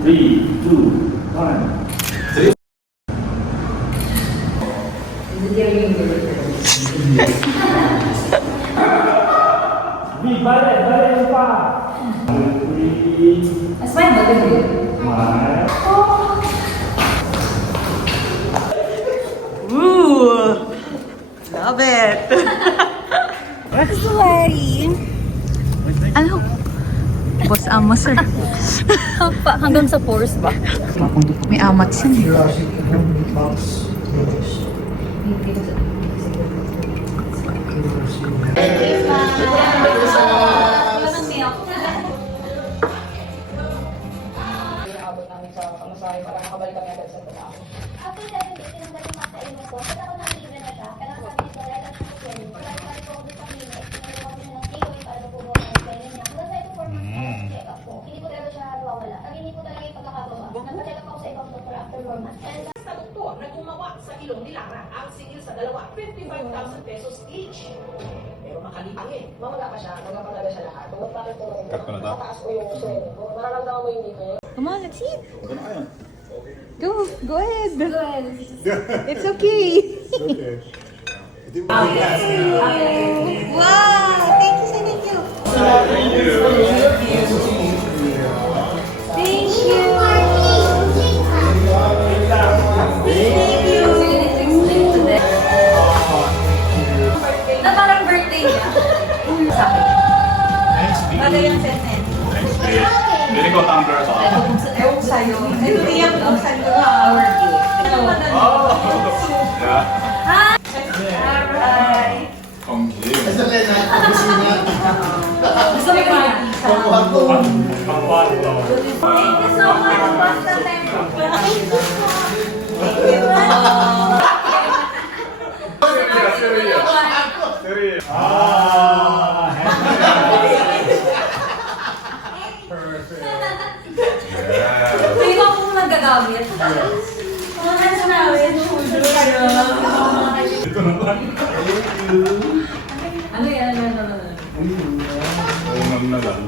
3, 2, 1. Balik pa. Smile ba din? Smile. Ooh, love it. Sweaty. Ano? Boss Amos sir. Hanggang sa pores ba? May amat siya. Sa ilong ni Lara ang sigil sa dalawa, 55,000 pesos each. Pero makalipas mamala pa siya, magpapalaga siya lahat. Bakit po? Mataas ko yung sweldo. Mararamdaman mo yung dito. Come on, let's eat. Go ahead. It's okay. Okay. Wow, thank you, thank you. Thank you. Thank you. Na parang birthday niya. Thanks, Vicky. Bagay ang sentence. Thanks, Vicky. Feeling ko tumbler sa akin. Ewan sa'yo. Ito niya ang sa'yo na our gift. Oh! Yeah. Alright. Thank you. Gusto mo yung makikita. Pangkwarto. Thank you so much. Basta time. Serious. Perfect. Yeah. May iba kong nagagamit. Mga sa namin. Ito naman. Ano yan? Unang na lang.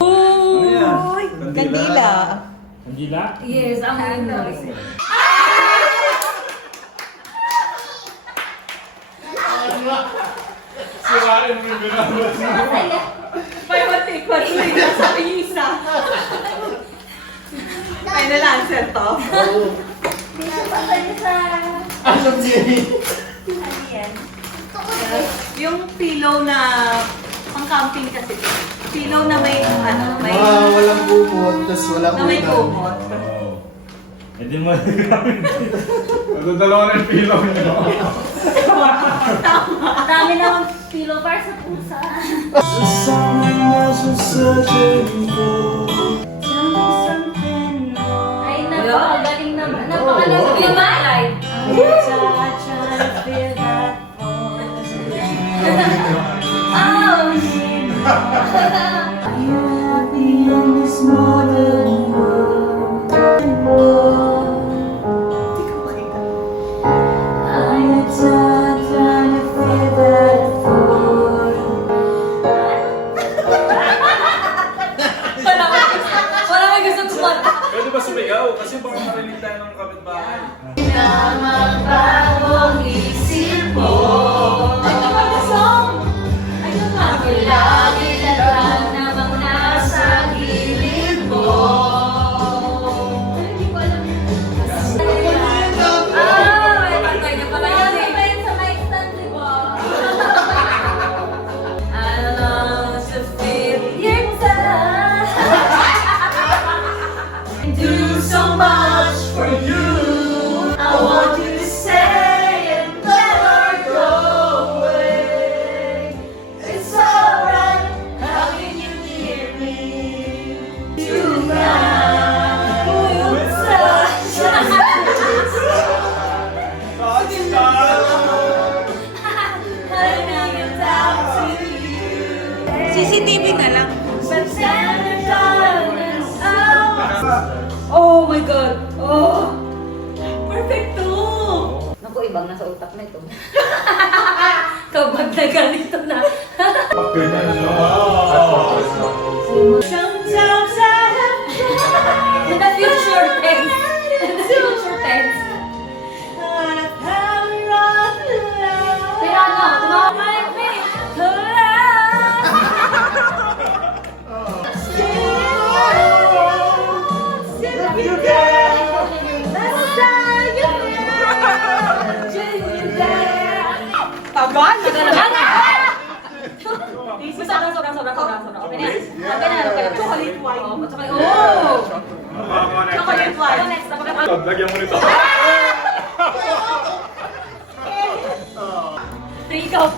Uy, kandila. Kandila? Yes, ang memory. Sirain mo yung binabas mo. May matikot na sabi yung isa. Final answer to. Ano yan? Yung pillow na pang-camping kasi. Pillow na may may walang bumot, tas walang na may unan. kumot. Wow. Hindi mo gamit. Ito dalawa na yung pillow niyo. Ang dami naman pillow para sa pusa. Ay, napakagaling naman. Napakagaling naman. Wala may gusto kumanta. Pwede ba sumigaw? Kasi baka marinig tayo ng kapitbahay. Namang isip mo. Ako lagi na lang namang nasa gilid mo. Hindi ko alam. May tagay niya pala yan eh. Sa mic stand, di ba? Alam sa failure time. Do so much for you. I want you to stay and never go away. It's alright, how can you hear me tonight? CCTV na lang. Oh my God! Oh! Perfecto! Naku, ibang nasa utak na ito. Kapag na ganito na. Ganyan, no? Sometimes I have In the future tense. In the future tense. the power of love. Pero ano, tumawag me. Tagal! Sobrang. Okay na yan. Okay na. Chocolate wine. Oh, chocolate. Oh! Chocolate wine. Ano next? Napaka- Lagyan mo nito. Freak out.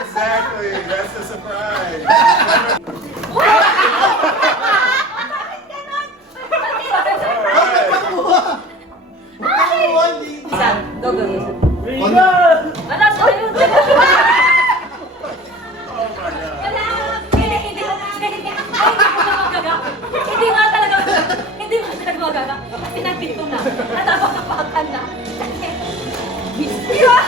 Exactly, that's the surprise. Isa. Go, go, go. Rico! Wala, sorry. Wala. Hindi nga talaga magaga. Pinagpit ko na. Natapos ang pakan na. Ano yun?